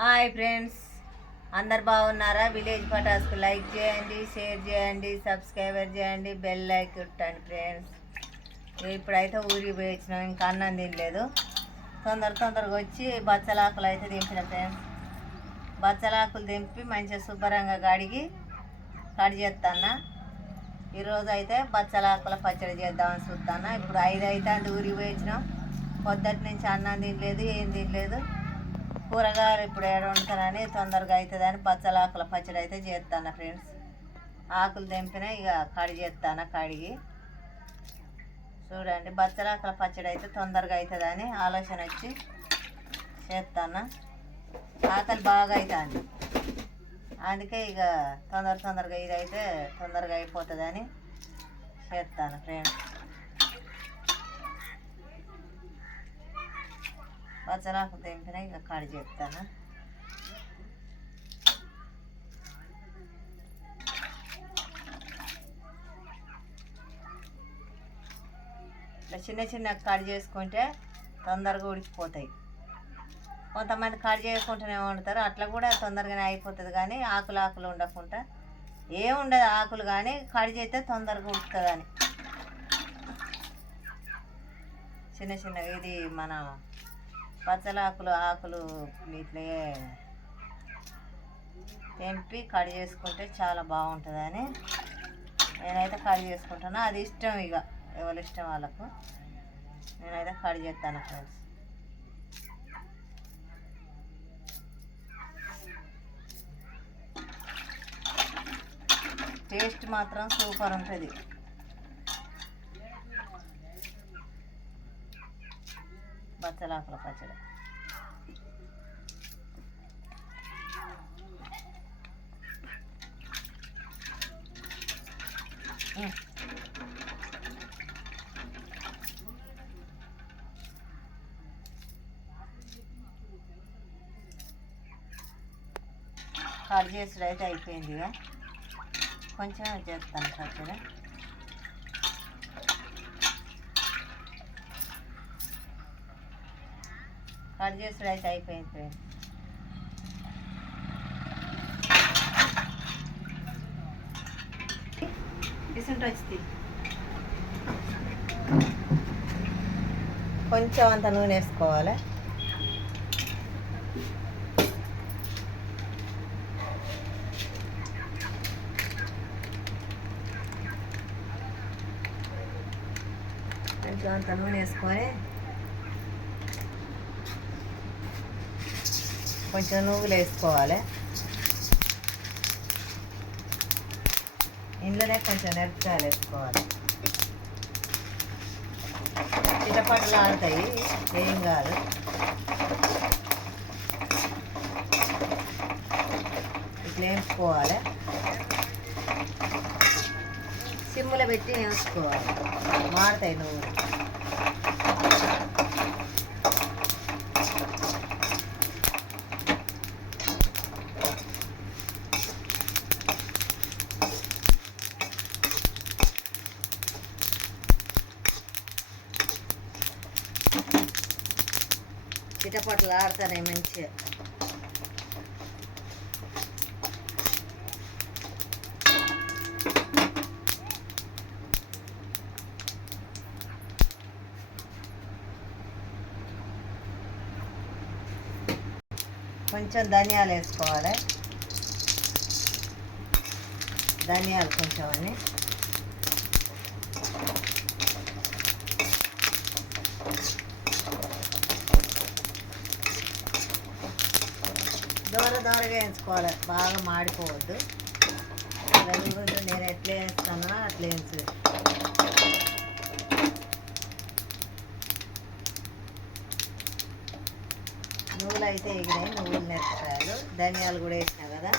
Hi friends. అందరు బాగున్నారా? Village పటాస్కు లైక్ చేయండి షేర్ చేయండి సబ్స్క్రైబర్ చేయండి బెల్ లైక్ కొట్టండి ఫ్రెండ్స్. ఇప్పుడైతే ఊరికి పోయి వచ్చినాం ఇంకా అన్నం తినలేదు. తొందర తొందరగా వచ్చి బచ్చలాకులు అయితే దింపిన ఫ్రెండ్స్. బచ్చలాకులు దింపి మంచిగా శుభ్రంగా కడిగి కడి చేస్తానా ఈరోజు అయితే బచ్చలాకుల పచ్చడి చేద్దామని చూస్తానా ఇప్పుడు ఐదు అయితే అంత ఊరికి పోయి వచ్చినాం. పొద్దుటి నుంచి అన్నం తినలేదు ఏం తినలేదు. కూరగాయలు ఇప్పుడు ఏడ వండుతానని తొందరగా అవుతుందని పచ్చలాకుల పచ్చడి అయితే చేస్తాను ఫ్రెండ్స్. ఆకులు తెంపిన ఇక కడి చేస్తాను కడిగి. చూడండి బచ్చలాకుల పచ్చడి అయితే తొందరగా అవుతుందని ఆలోచన వచ్చి చేస్తాను ఆకలి బాగా అవుతుంది అందుకే ఇక తొందర తొందరగా ఇదైతే తొందరగా అయిపోతుందని చేస్తాను ఫ్రెండ్స్. బచ్చలాకు తెంపిన ఇక కడి చెప్తాను ఇట్లా చిన్న చిన్న కడి చేసుకుంటే తొందరగా ఉడికిపోతాయి. కొంతమంది కడి చేసుకుంటూనే వండుతారు. అట్లా కూడా తొందరగానే అయిపోతుంది కానీ ఆకులు ఆకులు ఉండకుండా ఏముండదు ఉండదు ఆకులు కానీ కడి చేస్తే తొందరగా ఉడుకుతుందని. చిన్న చిన్న ఇది మన పచ్చలాకులు ఆకులు ఇట్లా తెంపి కడి చేసుకుంటే చాలా బాగుంటుందని నేనైతే కడి చేసుకుంటాను. అది ఇష్టం ఇక ఎవరి ఇష్టం వాళ్ళకు. నేనైతే కడి చేస్తాను ఫ్రెండ్స్. టేస్ట్ మాత్రం సూపర్ ఉంటుంది. బచ్చలాకుల పచ్చడి ఉమ్. కట్ చేసుడు అయితే అయిపోయింది ఇక కొంచెం చేస్తాను పచ్చడి కట్ చేసుడు అయితే అయిపోయింది ఫ్రెండ్స్ వచ్చింది కొంచెం అంత నూనె వేసుకోవాలి? కొంచెం అంత నూనె వేసుకొని కొంచెం నువ్వులు వేసుకోవాలి. ఇంట్లోనే కొంచెం మిరపకాయలు వేసుకోవాలి. చిటపటలు ఆడతాయి ఏం కాదు. ఇట్లా వేసుకోవాలి. సిమ్ములో పెట్టి వేసుకోవాలి. మాడతాయి నువ్వులు. చిటపట్లు ఆడతానే మంచిగా. కొంచెం ధనియాలు వేసుకోవాలి. ధనియాలు కొంచెం అని దూర దూరగా వేయించుకోవాలి. బాగా మాడిపోవద్దు. వెలుగుంటూ నేను ఎట్లా వేస్తానో అట్లా వేయించు. నువ్వులు అయితే ఎగినాయి నువ్వులు నేర్చుకోవాలి ధనియాలు కూడా వేసినా కదా.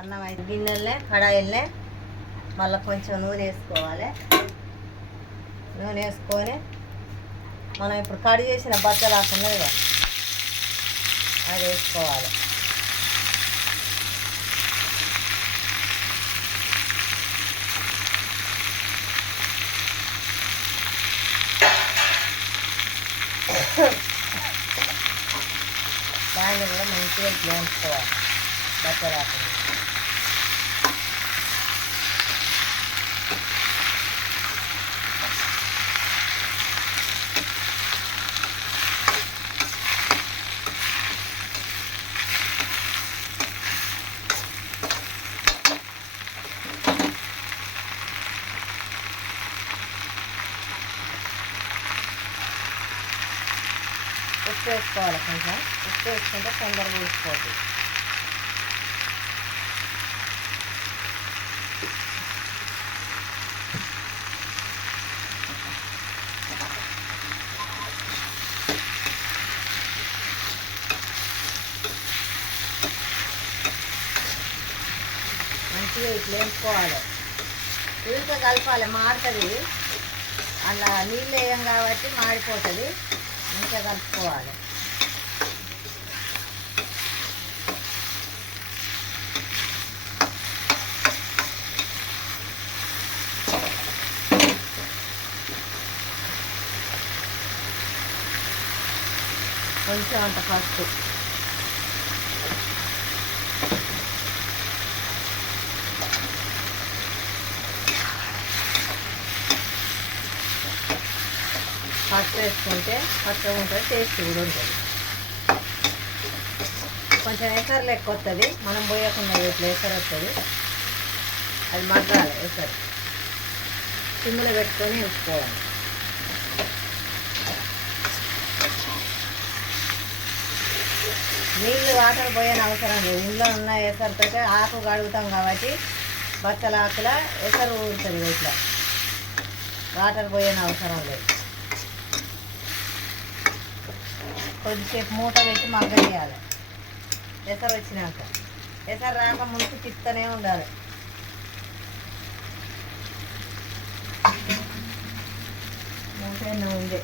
అన్నం అయితే గిన్నెలనే కడాయిలనే మళ్ళీ కొంచెం నూనె వేసుకోవాలి. నూనె వేసుకొని Mana y precariés en el bachalasa, back le the a dar a ver. A ver, es el ఉప్పు వేసుకుంటే తొందరగా ఉడికిపోతుంది మంచిగా ఇట్లా వేసుకోవాలి ఉడిక కలపాలి మాడుతుంది. అలా నీళ్ళు వేయం కాబట్టి మాడిపోతుంది. మంచిగా కలుపుకోవాలి. అంత పసుపు ఫస్ట్ వేసుకుంటే పచ్చగా ఉంటుంది టేస్ట్ కూడా ఉంటుంది. కొంచెం ఎసరు లెక్క వస్తుంది. మనం పోయకుండా ఇట్లా ఎసరు వస్తుంది. అది మగ్గాలి ఎసరు. సిమ్లో పెట్టుకొని వేసుకోవాలి నీళ్ళు వాటర్ పోయని అవసరం లేదు. ఇంట్లో ఉన్న ఎసరుతో ఆకు కడుగుతాం కాబట్టి బచ్చల ఆకుల ఎసరు ఉంటుంది ఇట్లా వాటర్ పోయని అవసరం లేదు. కొద్దిసేపు మూత పెట్టి మగ్గనియాలి ఎసరు వచ్చినాక. ఎసరు రాక ముందు తిప్పుతూనే ఉండాలి. మూత ఉంది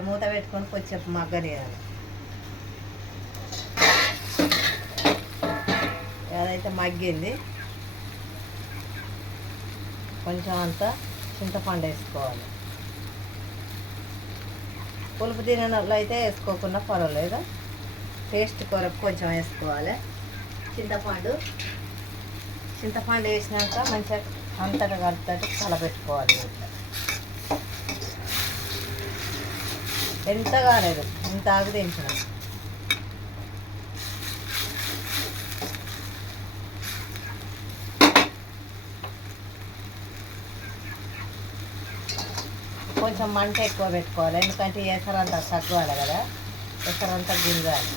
ఇట్లా మూత పెట్టుకొని కొంచెం మగ్గనియాలి ఏదైతే మగ్గింది. కొంచెం అంత చింతపండు వేసుకోవాలి. పులుపు తినని అయితే వేసుకోకుండా పర్వాలేదు. టేస్ట్ కొరకు కొంచెం వేసుకోవాలి. చింతపండు. చింతపండు వేసినాక మంచిగా అంతగా కలుపుతట్టు కలబెట్టుకోవాలి. ఎంత కాలేదు ఇంత ఆగి దించినాం కొంచెం మంట ఎక్కువ పెట్టుకోవాలి ఎందుకంటే ఎసరంతా తగ్గాలి కదా ఎసరంతా గింజాలి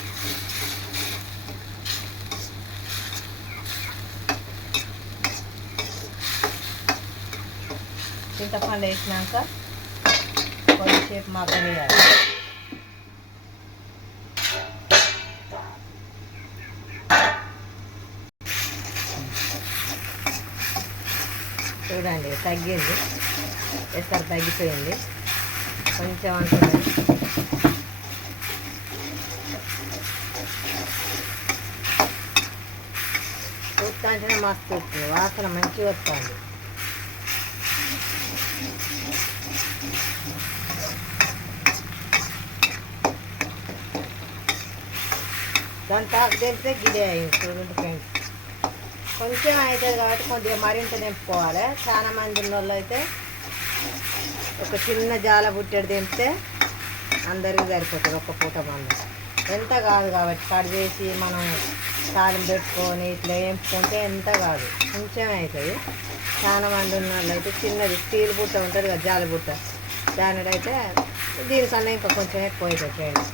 చింతపండు వేసినాక కొద్దిసేపు మగ్గనియాలి చూడండి తగ్గింది. ఎసరు తగ్గిపోయింది కొంచెం అంటుంది చూస్తా అంటేనే మస్తు వస్తుంది వాసన మంచిగా వస్తుంది దాని తాకు తెలిస్తే గిడే చూడండి ఫ్రెండ్స్ కొంచెం అవుతుంది కాబట్టి కొద్దిగా మరింత నింపుకోవాలి. చాలా మంది ఉన్న వాళ్ళు అయితే ఒక చిన్న జాల బుట్టెడు దింపితే అందరికీ సరిపోతుంది ఒక్క పూట మంది. ఎంత కాదు కాబట్టి కట్ చేసి మనం తాళం పెట్టుకొని ఇట్లా వేపుకుంటే ఎంత కాదు కొంచెం అవుతుంది. చాలా మంది ఉన్న వాళ్ళు అయితే చిన్నది స్టీల్ బుట్ట ఉంటుంది కదా జాల బుట్ట. దానిడైతే దీనికన్నా ఇంకా కొంచెం ఎక్కువ అవుతుంది ఫ్రెండ్స్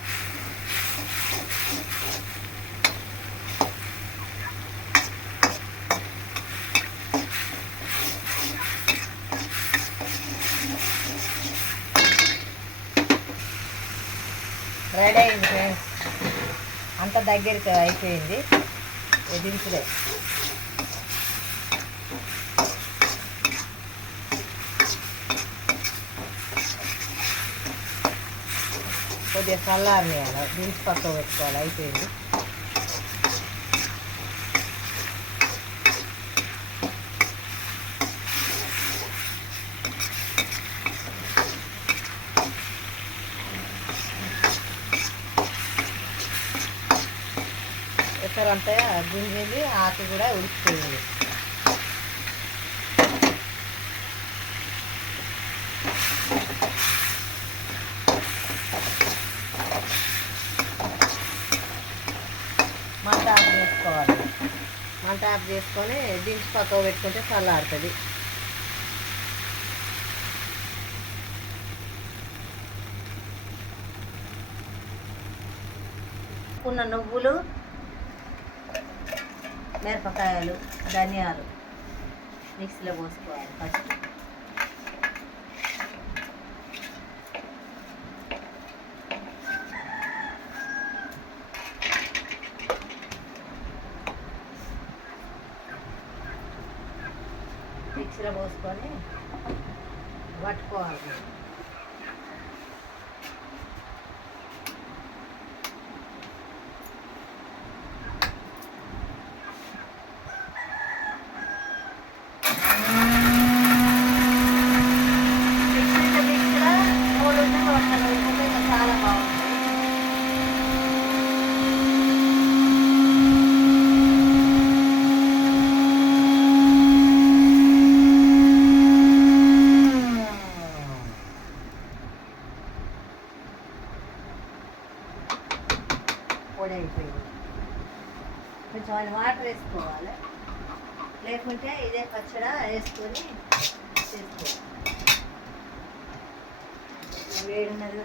రెడీ అయింది ఫ్రెండ్స్ అంత దగ్గరికి అయిపోయింది. దించులే కొద్దిగా చల్లారనియాలి దించి పక్క పెట్టుకోవాలి. అయిపోయింది. ఎసరంతా గుంజింది ఆకు కూడా ఉడికిపోయింది. మంట ఆఫ్ చేసుకోవాలి. మంట ఆఫ్ చేసుకొని దించి పక్కకు పెట్టుకుంటే చల్లారుతుంది. ఉన్న నువ్వులు మిరపకాయలు ధనియాలు మిక్సీలో పోసుకోవాలి ఫస్ట్ మిక్సీలో పోసుకొని పట్టుకోవాలి మిక్సీలో మిక్సీలో మూడు ఉంటే పట్టాలి లేకపోతే ఇంకా చాలా బాగుంటుంది పొడి అయిపోయింది. కొంచెం అది వాటర్ వేసుకోవాలి. లేకుంటే ఇదే పచ్చడ వేసుకొని చేసుకోవాలి. వేడున్నది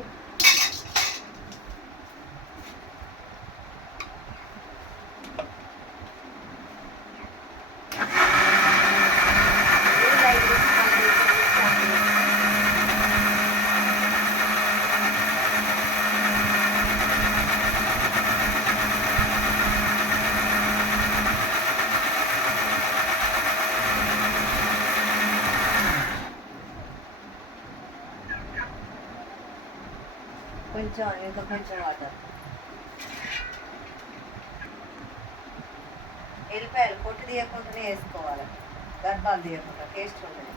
కాదు కాబట్టి కొంచెం ఇంకా కొంచెం వాటర్. ఎల్లిపాయలు పొట్టు తీయకుండానే వేసుకోవాలి. గర్భాలు తీయకుండా టేస్ట్ ఉంటుంది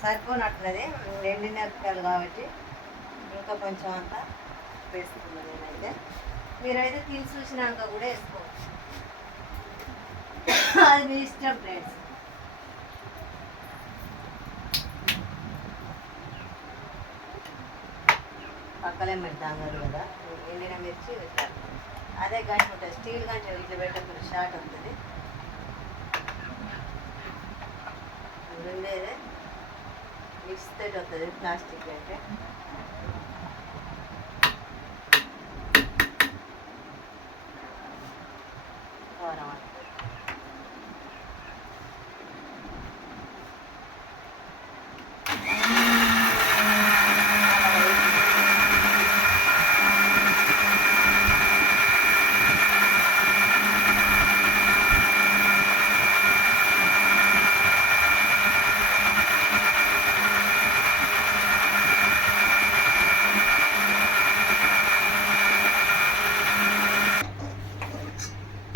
సరిపోనట్లది ఎండిమిరపకాయలు కాబట్టి ఇంకా కొంచెం అంతా వేసుకున్నాను నేనైతే. మీరైతే తిని చూసినాక కూడా వేసుకోవచ్చు. అది మీ ఇష్టం ఫ్రెండ్స్. పక్కలే పెడతాం కదా. ఎండిన మిర్చి ఇట్లా అదే గంట ఉంటుంది స్టీల్ గంట ఇట్లా పెట్టకుండా షార్ట్ ఉంటుంది రెండేదే మిక్స్ తోటి వస్తుంది ప్లాస్టిక్ అంటే కారం వస్తుంది.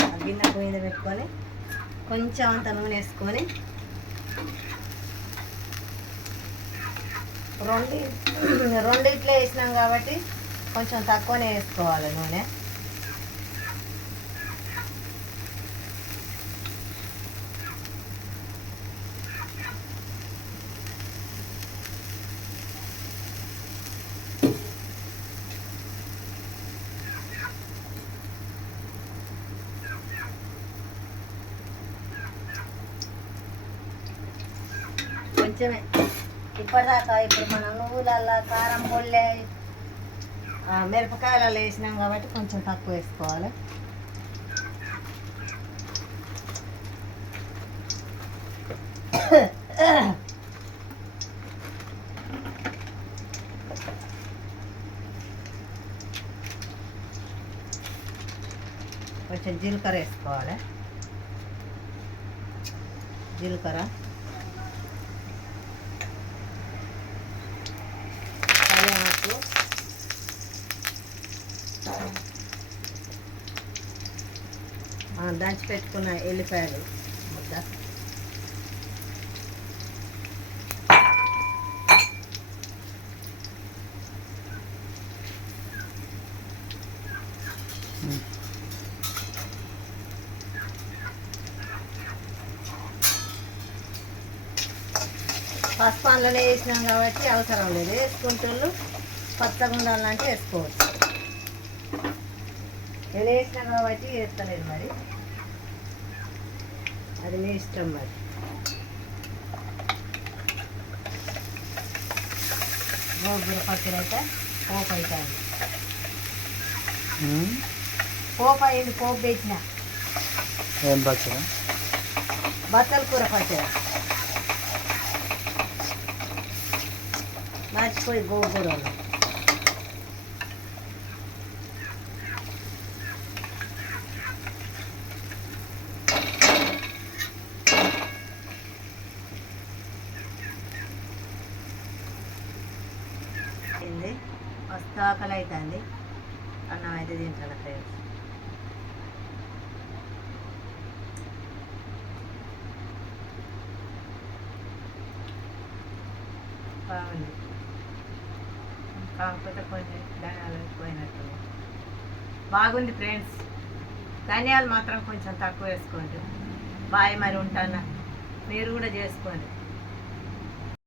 ఆ గిన్నె పొయ్యి మీద పెట్టుకొని కొంచెం అంత నూనె వేసుకొని రెండు రెండు ఇట్లా వేసినాం కాబట్టి కొంచెం తక్కువనే వేసుకోవాలి నూనె కొంచెమే ఇప్పటిదాకా ఇప్పుడు మనం నువ్వులల్లా కారం పొల్లే మిరపకాయలు మిరపకాయలలో వేసినాం కాబట్టి కొంచెం తక్కువ వేసుకోవాలి. కొంచెం జీలకర్ర వేసుకోవాలి. జీలకర్ర. దంచి పెట్టుకున్న ఎల్లిపాయలు ముద్ద. పసుపు అందులోనే వేసినాం కాబట్టి అవసరం లేదు. వేసుకుంటుళ్ళు పచ్చగా ఉండాలంటే వేసుకోవచ్చు. నేను వేసినా కాబట్టి వేస్తలేదు మరి. అది మీ ఇష్టం మరి. గోగుర పచ్చడి అయితే పోపు అవుతుంది పోపు అయింది పోపు పెట్టిన ఏం పచ్చడి? బత్తల కూర పచ్చడి. మర్చిపోయి గోగుర అయింది మస్తు ఆకలి అవుతుంది అన్నం అయితే తింటాను ఫ్రెండ్స్ బాగుంది. కాకపోతే కొంచెం ధనియాలు పోయినట్టు. బాగుంది ఫ్రెండ్స్. ధనియాలు మాత్రం కొంచెం తక్కువ వేసుకోండి. బాయ్ మరి ఉంటాను? మీరు కూడా చేసుకోండి.